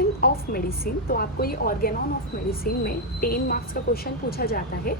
Action of medicine, तो आपको ये ऑर्गेनॉन ऑफ मेडिसिन में 10 मार्क्स का क्वेश्चन पूछा जाता है,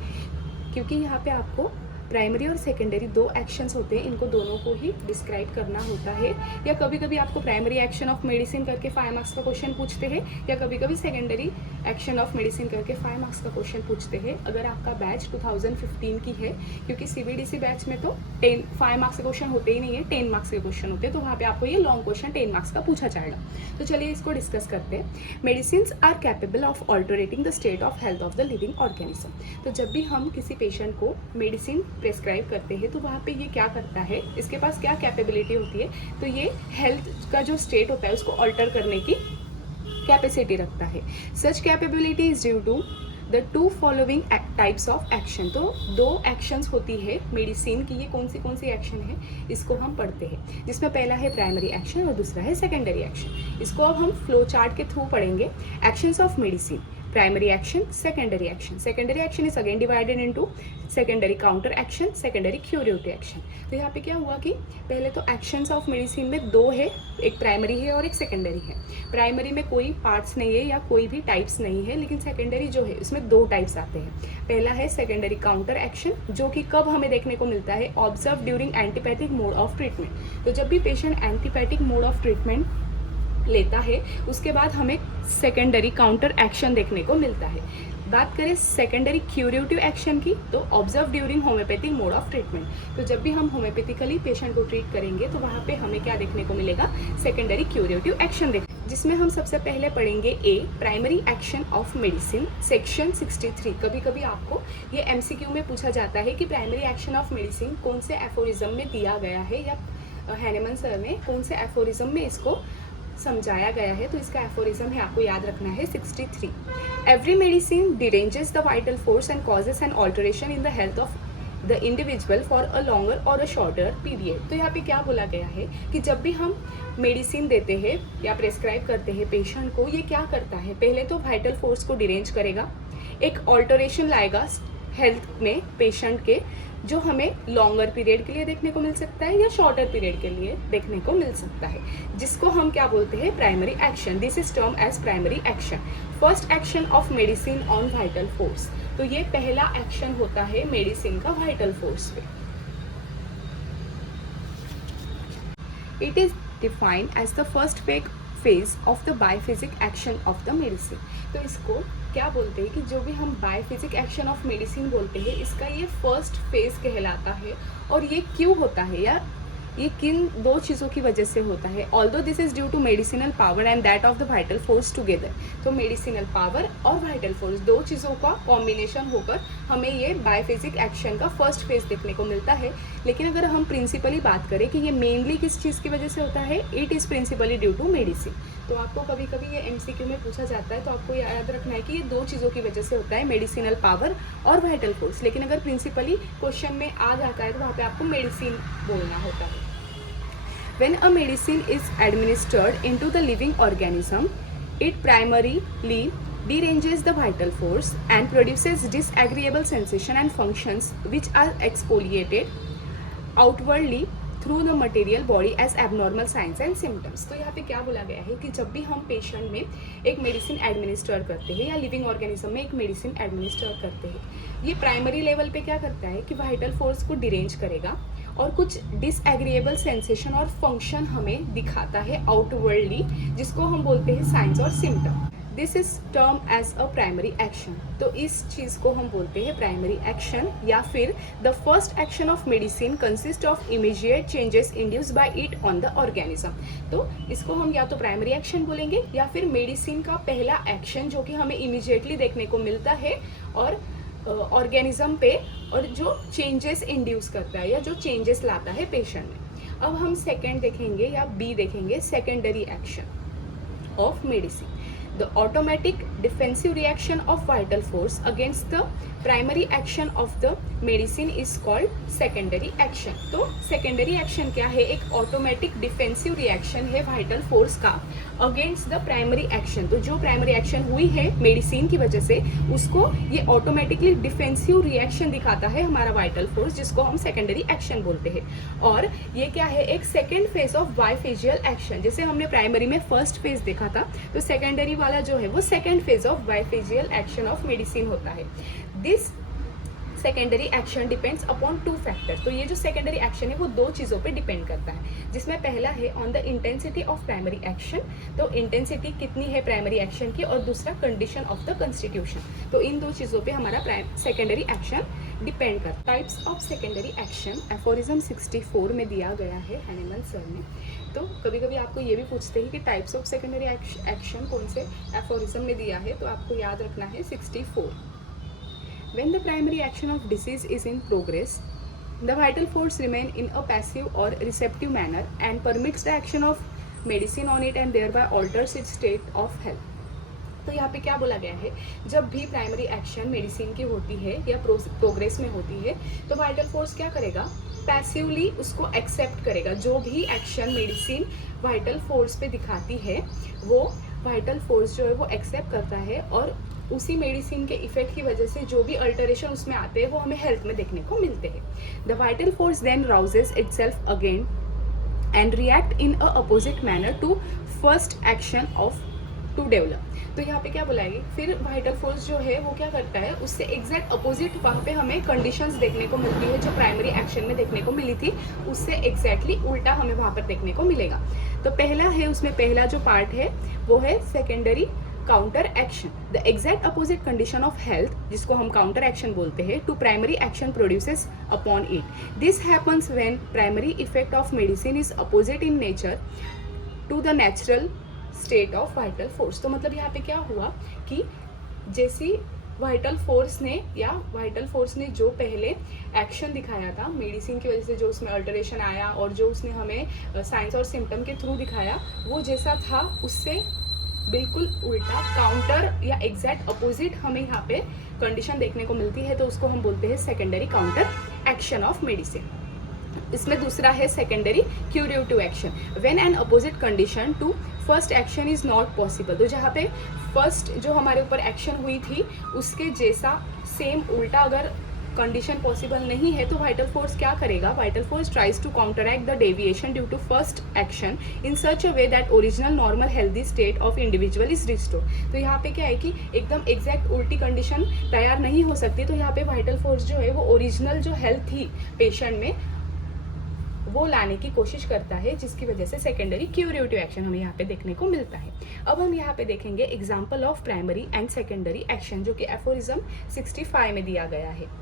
क्योंकि यहाँ पे आपको प्राइमरी और सेकेंडरी दो एक्शंस होते हैं, इनको दोनों को ही डिस्क्राइब करना होता है। या कभी कभी आपको प्राइमरी एक्शन ऑफ मेडिसिन करके 5 मार्क्स का क्वेश्चन पूछते हैं, या कभी कभी सेकेंडरी एक्शन ऑफ मेडिसिन करके 5 मार्क्स का क्वेश्चन पूछते हैं। अगर आपका बैच 2015 की है, क्योंकि CBDC बैच में तो 5 मार्क्स के क्वेश्चन होते ही नहीं है, 10 मार्क्स के क्वेश्चन होते हैं, तो वहाँ पे आपको ये लॉन्ग क्वेश्चन 10 मार्क्स का पूछा जाएगा। तो चलिए इसको डिस्कस करते हैं। Medicine are capable of altering the state of health of the living organism. तो जब भी हम किसी पेशेंट को मेडिसिन प्रेस्क्राइब करते हैं, तो वहाँ पे ये क्या करता है, इसके पास क्या कैपेबिलिटी होती है, तो ये हेल्थ का जो स्टेट होता है उसको ऑल्टर करने की कैपेसिटी रखता है। Such capability is due to the to following types of action. तो दो एक्शंस होती है मेडिसिन की, ये कौन सी एक्शन है इसको हम पढ़ते हैं, जिसमें पहला है प्राइमरी एक्शन और दूसरा है सेकेंडरी एक्शन। इसको अब हम फ्लो चार्ट के थ्रू पढ़ेंगे। Actions of medicine, primary action, secondary action. Secondary action is again divided into secondary counter action, secondary curative action. तो यहाँ पे क्या हुआ कि पहले तो एक्शंस ऑफ मेडिसिन में दो है, एक प्राइमरी है और एक सेकेंडरी है। प्राइमरी में कोई पार्ट्स नहीं है या कोई भी टाइप्स नहीं है, लेकिन सेकेंडरी जो है उसमें दो टाइप्स आते हैं। पहला है सेकेंडरी काउंटर एक्शन, जो कि कब हमें देखने को मिलता है, observe during antipathic mode of treatment. तो जब भी patient antipathic mode of treatment लेता है, उसके बाद हमें सेकेंडरी काउंटर एक्शन देखने को मिलता है। बात करें सेकेंडरी क्यूरेटिव एक्शन की, तो observe during homeopathic mode of treatment. तो जब भी हम होम्योपैथिकली पेशेंट को ट्रीट करेंगे, तो वहाँ पे हमें क्या देखने को मिलेगा, सेकेंडरी क्यूरेटिव एक्शन जिसमें हम सबसे पहले पढ़ेंगे A, primary action of medicine, section 63। कभी कभी आपको ये MCQ में पूछा जाता है कि प्राइमरी एक्शन ऑफ मेडिसिन कौन से एफोरिज्म में दिया गया है, या हैनेमन सर ने कौन से एफोरिज्म में इसको समझाया गया है। तो इसका एफोरिज्म है, आपको याद रखना है 63। Every medicine deranges the vital force and causes an alteration in the health of the individual for a longer or a shorter period. तो यहाँ पे क्या बोला गया है कि जब भी हम मेडिसिन देते हैं या प्रेस्क्राइब करते हैं पेशेंट को, ये क्या करता है, पहले तो वाइटल फोर्स को डिरेंज करेगा, एक ऑल्टरेशन लाएगा हेल्थ में पेशेंट के, जो हमें लॉन्गर पीरियड के लिए देखने को मिल सकता है या शॉर्टर पीरियड के लिए देखने को मिल सकता है, जिसको हम क्या बोलते हैं, primary action. This is term as primary action. First action of medicine on vital force, तो ये पहला एक्शन होता है मेडिसिन का वाइटल फोर्स पे। It is defined as the first phase of the biophysic action of the medicine. तो इसको क्या बोलते हैं कि जो भी हम बायोफिजिक एक्शन ऑफ मेडिसिन बोलते हैं, इसका ये फर्स्ट फेज कहलाता है। और ये क्यों होता है, या ये किन दो चीज़ों की वजह से होता है। Although this is due to medicinal power and that of the vital force together. तो मेडिसिनल पावर और वाइटल फोर्स, दो चीज़ों का कॉम्बिनेशन होकर हमें ये बायोफिजिक एक्शन का फर्स्ट फेज देखने को मिलता है। लेकिन अगर हम प्रिंसिपली बात करें कि ये मेनली किस चीज़ की वजह से होता है, it is principally due to medicine. तो आपको कभी कभी ये MCQ में पूछा जाता है, तो आपको याद रखना है कि ये दो चीज़ों की वजह से होता है, मेडिसिनल पावर और वाइटल फोर्स। लेकिन अगर प्रिंसिपली क्वेश्चन में आ जाता है, तो वहाँ पे आपको मेडिसिन बोलना होता है। When a medicine is administered into the living organism, it primarily deranges the vital force and produces disagreeable sensation and functions which are exfoliated outwardly through the material body as abnormal signs and symptoms। तो यहाँ पे क्या बोला गया है कि जब भी हम पेशेंट में एक मेडिसिन एडमिनिस्टर करते हैं या लिविंग ऑर्गेनिज्म में एक मेडिसिन एडमिनिस्टर करते हैं, ये प्राइमरी लेवल पे क्या करता है कि वाइटल फोर्स को डिरेंज करेगा और कुछ डिसएग्रीएबल सेंसेशन और फंक्शन हमें दिखाता है आउटवर्डली, जिसको हम बोलते हैं साइंस और symptom. This is term as a primary action. तो इस चीज़ को हम बोलते हैं प्राइमरी एक्शन, या फिर the first action of medicine consist of immediate changes induced by it on the organism. तो इसको हम या तो प्राइमरी एक्शन बोलेंगे, या फिर मेडिसिन का पहला एक्शन जो कि हमें इमीडिएटली देखने को मिलता है और ऑर्गेनिज्म पे, और जो चेंजेस इंड्यूस करता है या जो चेंजेस लाता है पेशेंट में। अब हम सेकेंड देखेंगे या B देखेंगे, secondary action of medicine. The automatic defensive reaction of vital force against the primary action of the medicine is called secondary action. तो सेकेंडरी एक्शन क्या है? एक ऑटोमेटिक डिफेंसिव रिएक्शन है वाइटल फोर्स का against the primary action. तो जो primary action हुई है मेडिसिन की वजह से, उसको ये ऑटोमेटिकली डिफेंसिव रिएक्शन दिखाता है हमारा वाइटल फोर्स, जिसको हम सेकेंडरी एक्शन बोलते हैं। और ये क्या है? एक second phase of biphasial action. जैसे हमने प्राइमरी में फर्स्ट फेज देखा था, तो सेकेंडरी वाला जो है वो second phase of biphasial action of medicine होता है। This secondary action depends upon two factor. तो ये जो सेकेंडरी एक्शन है वो दो चीज़ों पे डिपेंड करता है, जिसमें पहला है on the intensity of primary action. तो इंटेंसिटी कितनी है प्राइमरी एक्शन की, और दूसरा कंडीशन ऑफ द कंस्टिट्यूशन। तो इन दो चीज़ों पे हमारा सेकेंडरी एक्शन डिपेंड करता है। Types of secondary action aphorism 64 में दिया गया है हैनेमन सर ने। तो कभी कभी आपको ये भी पूछते हैं कि टाइप्स ऑफ सेकेंडरी एक्शन कौन से एफोरिज्म में दिया है, तो आपको याद रखना है 64। When the primary action of disease is in progress, the vital force remain in a passive or receptive manner and permits the action of medicine on it and thereby alters its state of health. तो यहाँ पे क्या बोला गया है? जब भी primary action medicine की होती है या प्रोग्रेस में होती है, तो वाइटल फोर्स क्या करेगा? पैसिवली उसको एक्सेप्ट करेगा। जो भी एक्शन मेडिसिन वाइटल फोर्स पे दिखाती है, वो वाइटल फोर्स जो है वो एक्सेप्ट करता है, और उसी मेडिसिन के इफेक्ट की वजह से जो भी अल्टरेशन उसमें आते हैं वो हमें हेल्थ में देखने को मिलते हैं। The vital force then rouses itself again and react in a opposite manner to first action of to develop. तो यहाँ पे क्या बुलाएगी? फिर वाइटल फोर्स जो है वो क्या करता है? उससे एग्जैक्ट अपोजिट वहाँ पे हमें कंडीशंस देखने को मिलती है जो प्राइमरी एक्शन में देखने को मिली थी, उससे एग्जैक्टली उल्टा हमें वहाँ पर देखने को मिलेगा। तो पहला है, उसमें पहला जो पार्ट है वो है secondary counter action. The exact opposite condition of health, जिसको हम काउंटर एक्शन बोलते हैं, to primary action produces upon it. This happens when primary effect of medicine is opposite in nature to the natural state of vital force. तो मतलब यहाँ पे क्या हुआ कि जैसी वाइटल फोर्स ने जो पहले एक्शन दिखाया था मेडिसिन की वजह से, जो उसमें अल्टरेशन आया और जो उसने हमें साइंस और सिम्टम के थ्रू दिखाया, वो जैसा था उससे बिल्कुल उल्टा काउंटर या एग्जैक्ट अपोजिट हमें यहाँ पे कंडीशन देखने को मिलती है, तो उसको हम बोलते हैं secondary counter action of medicine. इसमें दूसरा है secondary curative action, when an opposite condition to first action is not possible. तो जहाँ पे फर्स्ट जो हमारे ऊपर एक्शन हुई थी उसके जैसा सेम उल्टा अगर कंडीशन पॉसिबल नहीं है, तो वाइटल फोर्स क्या करेगा? Vital force tries to counteract the deviation due to first action in such a way that original normal healthy state of individual is restored. तो यहाँ पे क्या है कि एकदम एग्जैक्ट उल्टी कंडीशन तैयार नहीं हो सकती, तो यहाँ पे वाइटल फोर्स जो है वो ओरिजिनल जो हेल्थ थी पेशेंट में वो लाने की कोशिश करता है, जिसकी वजह से सेकेंडरी क्यूरेटिव एक्शन हमें यहाँ पे देखने को मिलता है। अब हम यहाँ पे देखेंगे example of primary and secondary action, जो कि एफोरिज्म 65 में दिया गया है।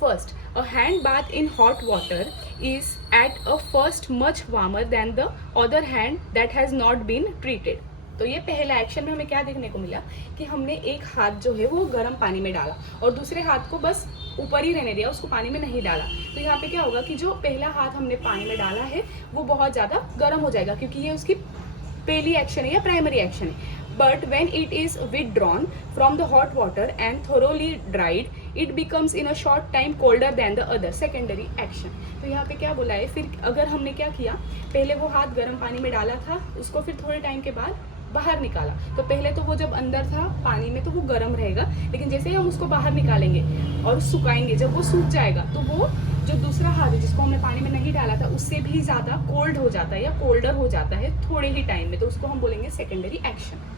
First, a hand bath in hot water is at a first much warmer than the other hand that has not been treated. तो ये पहला एक्शन में हमें क्या देखने को मिला कि हमने एक हाथ जो है वो गर्म पानी में डाला और दूसरे हाथ को बस ऊपर ही रहने दिया, उसको पानी में नहीं डाला। तो यहाँ पे क्या होगा कि जो पहला हाथ हमने पानी में डाला है वो बहुत ज़्यादा गर्म हो जाएगा, क्योंकि ये उसकी पहली एक्शन है या प्राइमरी एक्शन है। But when it is withdrawn from the hot water and thoroughly dried, it becomes in a short time colder than the other secondary action. तो यहाँ पे क्या बोला है? फिर अगर हमने क्या किया, पहले वो हाथ गर्म पानी में डाला था, उसको फिर थोड़े टाइम के बाद बाहर निकाला, तो पहले तो वो जब अंदर था पानी में तो वो गर्म रहेगा, लेकिन जैसे ही हम उसको बाहर निकालेंगे और सुखाएंगे, जब वो सूख जाएगा तो वो जो दूसरा हाथ है जिसको हमने पानी में नहीं डाला था उससे भी ज़्यादा कोल्ड हो जाता है या कोल्डर हो जाता है थोड़े ही टाइम में, तो उसको हम बोलेंगे secondary action.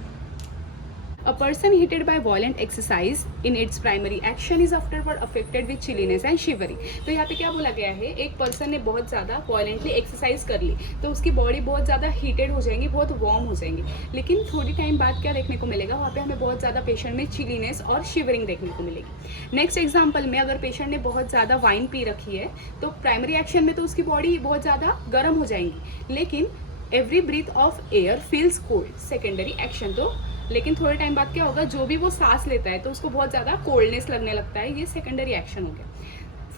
A person heated by violent exercise in its primary action is afterward affected with chilliness and shivering. तो यहाँ पे क्या बोला गया है? एक पर्सन ने बहुत ज़्यादा वॉयलेंटली एक्सरसाइज कर ली तो उसकी बॉडी बहुत ज़्यादा हीटेड हो जाएंगी, बहुत वार्म हो जाएंगी, लेकिन थोड़ी टाइम बाद क्या देखने को मिलेगा? वहाँ पे हमें बहुत ज़्यादा पेशेंट में चिलीनेस और शिवरिंग देखने को मिलेगी। नेक्स्ट एग्जाम्पल में अगर पेशेंट ने बहुत ज़्यादा वाइन पी रखी है तो प्राइमरी एक्शन में तो उसकी बॉडी बहुत ज़्यादा गर्म हो जाएंगी, लेकिन every breath of air feels cold, secondary action. तो लेकिन थोड़े टाइम बाद क्या होगा? जो भी वो सांस लेता है तो उसको बहुत ज़्यादा कोल्डनेस लगने लगता है, ये सेकेंडरी एक्शन हो गया।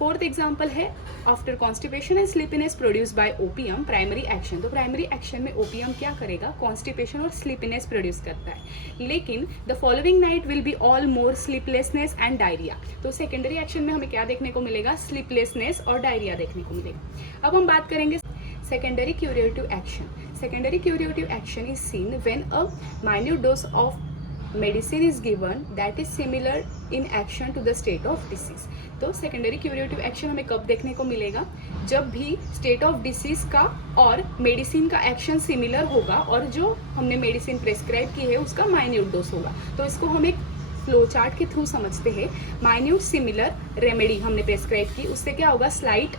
फोर्थ एग्जाम्पल है after constipation and sleepiness produce by OPM primary action. तो प्राइमरी एक्शन में ओपीएम क्या करेगा, कॉन्स्टिपेशन और स्लीपीनेस प्रोड्यूस करता है, लेकिन the following night will be all more sleeplessness and diarrhoea. तो सेकेंडरी एक्शन में हमें क्या देखने को मिलेगा, स्लीपलेसनेस और डायरिया देखने को मिलेगा। अब हम बात करेंगे secondary curative action. Secondary curative action is seen when a minute dose of medicine is given that is similar in action to the state of disease। तो सेकेंडरी क्यूरेटिव एक्शन हमें कब देखने को मिलेगा, जब भी स्टेट ऑफ डिसीज का और मेडिसिन का एक्शन सिमिलर होगा और जो हमने मेडिसिन प्रेस्क्राइब की है उसका माइन्यूट डोज होगा। तो इसको हम एक फ्लो चार्ट के थ्रू समझते हैं। माइन्यूट सिमिलर रेमेडी हमने प्रेस्क्राइब की, उससे क्या होगा, स्लाइट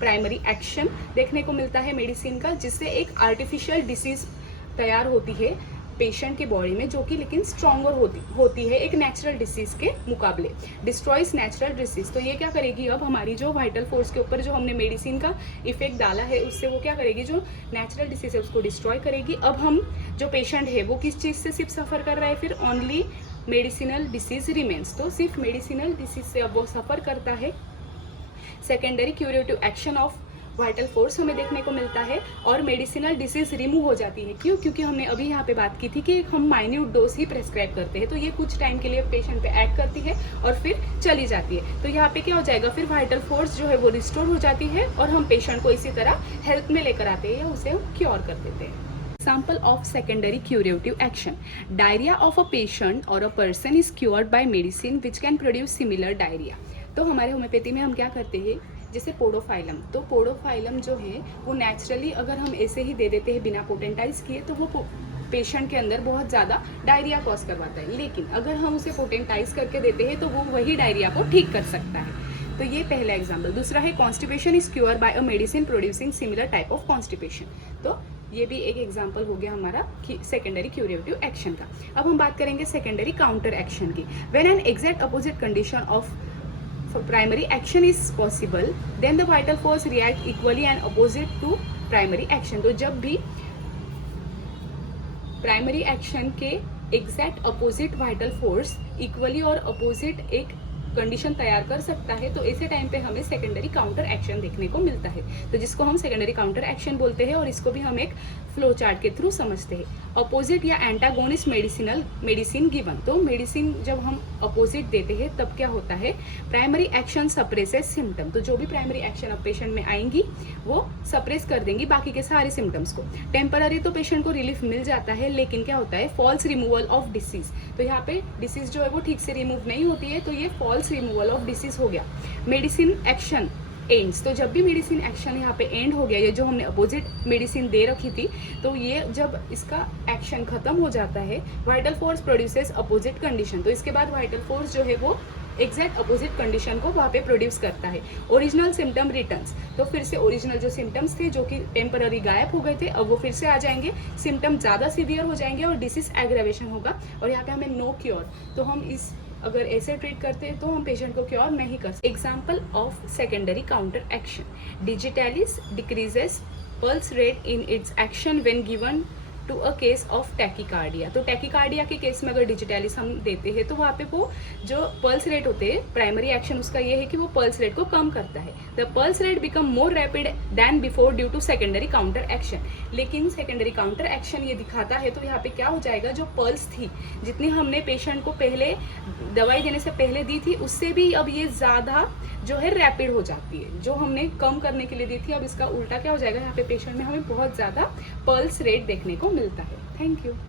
प्राइमरी एक्शन देखने को मिलता है मेडिसिन का, जिससे एक आर्टिफिशियल डिसीज तैयार होती है पेशेंट के बॉडी में, जो कि लेकिन स्ट्रॉन्गर होती है एक नेचुरल डिसीज के मुकाबले, डिस्ट्रॉयज नेचुरल डिसीज। तो ये क्या करेगी, अब हमारी जो वाइटल फोर्स के ऊपर जो हमने मेडिसिन का इफेक्ट डाला है उससे वो क्या करेगी, जो नेचुरल डिसीज है उसको डिस्ट्रॉय करेगी। अब हम जो पेशेंट है वो किस चीज़ से सिर्फ सफ़र कर रहा है, फिर ओनली मेडिसिनल डिसीज रिमेन्स। तो सिर्फ मेडिसिनल डिसीज से अब वो सफ़र करता है। Secondary curative action of vital force हमें देखने को मिलता है और मेडिसिनल डिसीज रिमूव हो जाती है। क्यों, क्योंकि हमने अभी यहाँ पे बात की थी कि हम माइन्यूट डोज ही प्रेस्क्राइब करते हैं, तो ये कुछ टाइम के लिए पेशेंट पे एक्ट करती है और फिर चली जाती है। तो यहाँ पे क्या हो जाएगा, फिर वाइटल फोर्स जो है वो रिस्टोर हो जाती है और हम पेशेंट को इसी तरह हेल्थ में लेकर आते हैं या उसे हम क्योर कर देते हैं। Example of secondary curative action. Diarrhea of a patient or a person is cured by medicine which can produce similar diarrhea। तो हमारे होम्योपैथी में हम क्या करते हैं, जैसे पोडोफाइलम, तो पोडोफाइलम जो है वो नेचुरली अगर हम ऐसे ही दे देते हैं बिना पोटेंटाइज किए तो वो पेशेंट के अंदर बहुत ज़्यादा डायरिया कॉज करवाता है, लेकिन अगर हम उसे पोटेंटाइज करके देते हैं तो वो वही डायरिया को ठीक कर सकता है। तो ये पहला एग्जाम्पल। दूसरा है constipation is cure by a medicine producing similar type of constipation. तो ये भी एक एग्जाम्पल हो गया हमारा सेकेंडरी क्यूरेटिव एक्शन का। अब हम बात करेंगे सेकेंडरी काउंटर एक्शन की। When an exact opposite condition of primary action is possible then the vital force react equally and opposite to primary action. तो जब भी प्राइमरी एक्शन के exact opposite vital force equally और opposite एक condition तैयार कर सकता है, तो ऐसे टाइम पे हमें सेकेंडरी काउंटर एक्शन देखने को मिलता है, तो जिसको हम सेकेंडरी काउंटर एक्शन बोलते हैं और इसको भी हम एक फ्लो चार्ट के थ्रू समझते हैं। अपोजिट या एंटागोनिस्ट मेडिसिन गिवन। तो मेडिसिन जब हम अपोजिट देते हैं तब क्या होता है, प्राइमरी एक्शन सप्रेसेस सिम्टम। तो जो भी प्राइमरी एक्शन अब पेशेंट में आएंगी वो सप्रेस कर देंगी बाकी के सारे सिम्टम्स को। टेम्पररी तो पेशेंट को रिलीफ मिल जाता है, लेकिन क्या होता है, फॉल्स रिमूवल ऑफ डिसीज। तो यहाँ पे डिसीज जो है वो ठीक से रिमूव नहीं होती है, तो ये फॉल्स रिमूवल ऑफ डिसीज हो गया। Medicine action ends. तो जब भी मेडिसिन एक्शन यहाँ पे एंड हो गया, ये जो हमने अपोजिट मेडिसिन दे रखी थी, तो ये जब इसका एक्शन खत्म हो जाता है, vital force produces opposite condition. तो इसके बाद वाइटल फोर्स जो है वो एग्जैक्ट अपोजिट कंडीशन को वहाँ पे प्रोड्यूस करता है। Original symptom returns. तो फिर से ओरिजिनल जो सिम्टम्स थे जो कि टेम्पररी गायब हो गए थे, अब वो फिर से आ जाएंगे, सिम्टम ज़्यादा सीवियर हो जाएंगे और डिसीज एग्रेवेशन होगा। और यहाँ पे हमें नो क्योर, तो हम इस अगर ऐसे ट्रीट करते हैं तो हम पेशेंट को क्योर नहीं कर सकते। Example of secondary counter action. Digitalis decreases pulse rate in its action when given to a case of tachycardia. तो टैकीकार्डिया के केस में अगर डिजिटैलिस हम देते हैं तो वहाँ पे वो जो पल्स रेट होते हैं, प्राइमरी एक्शन उसका ये है कि वो पल्स रेट को कम करता है। The pulse rate become more rapid than before due to secondary counter action. लेकिन सेकेंडरी काउंटर एक्शन ये दिखाता है तो यहाँ पे क्या हो जाएगा, जो पल्स थी जितनी हमने पेशेंट को पहले दवाई देने से पहले दी थी उससे भी अब ये ज़्यादा जो है रैपिड हो जाती है। जो हमने कम करने के लिए दी थी अब इसका उल्टा क्या हो जाएगा, यहाँ पे पेशेंट में हमें बहुत ज़्यादा पल्स रेट देखने को मिलता है। Thank you.